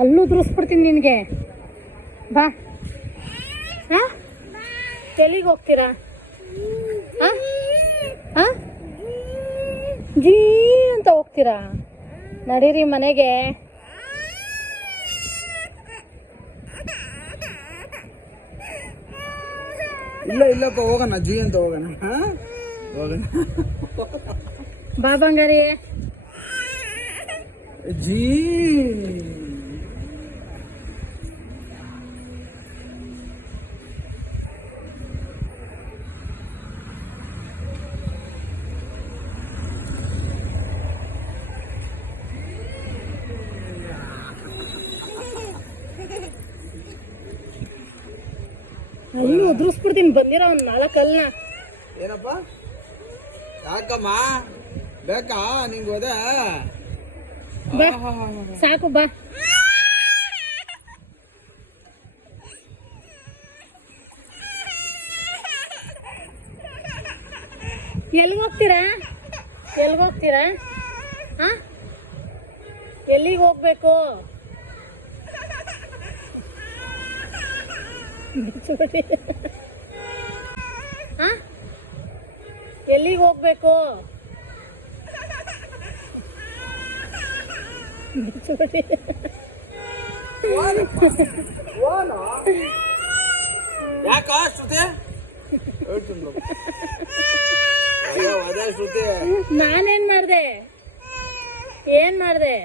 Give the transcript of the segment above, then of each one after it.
ಅಲ್ಲೂ ಉದುರಿಸ್ಬಿಡ್ತೀನಿ ನಿನಗೆ. ಬಾ. ಹಾಂ, ಎಲ್ಲಿಗೆ ಹೋಗ್ತೀರಾ? ಹಾಂ ಹಾಂ, ಜೀ ಅಂತ ಹೋಗ್ತೀರಾ? ನಡೀರಿ ಮನೆಗೆ. ಇಲ್ಲಪ್ಪ, ಹೋಗೋಣ ಜೀ ಅಂತ ಹೋಗೋಣ. ಹೋಗೋಣ ಬಾ ಬಂಗಾರಿ. ಜೀ ಅಲ್ಲಿ ಉದುರಿಸ್ಬಿಡ್ತೀನಿ ಬಂದಿರೋ ಒಂದು 4 ಅಲ್ನ. ಏನಪ್ಪ, ಯಾಕಮ್ಮ ಬೇಕಾ ನಿಂಗೆ ಹೋದ? ಬಾ ಸಾಕು, ಬಾ. ಎಲ್ಲಿಗೋಗ್ತೀರಾ? ಎಲ್ಲಿಗೋಗ್ತೀರಾ? ಹಾಂ, ಎಲ್ಲಿಗೆ ಹೋಗ್ಬೇಕು? ಹಾಂ, ಎಲ್ಲಿಗೆ ಹೋಗ್ಬೇಕು? ಯಾಕ ಶ್ರುತಿ? ಶ್ರುತಿ ನಾನೇನ್ ಮಾಡ್ದೆ? ಏನ್ ಮಾಡ್ದೆ?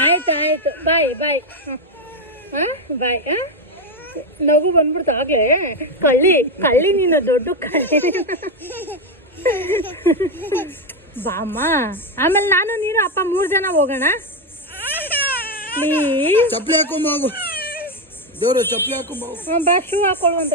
ಆಯ್ತು ಆಯ್ತು, ಬಾಯ್ ಬಾಯ್. ಹಾಂ ಬಾಯ್. ಹಾಂ, ನಗು ಬಂದ್ಬಿಡ್ತು ಆಗ್ಲೇ. ಕಳ್ಳಿ ನೀನು, ದೊಡ್ಡ ಕಳ್ಳಿ. ಬಾಮ್ಮ, ಆಮೇಲೆ ನಾನು ನೀನು ಅಪ್ಪ 3 ಜನ ಹೋಗೋಣ ಪ್ಲೀಸ್. ಚಪ್ಪಲಿ ಹಾಕೊಂಬ, ದೇವ್ರ ಚಪ್ಪಲಿ ಹಾಕೊಂಬ. ಬಾ, ಶೂ ಹಾಕೊಳ್ಳುವಂತ.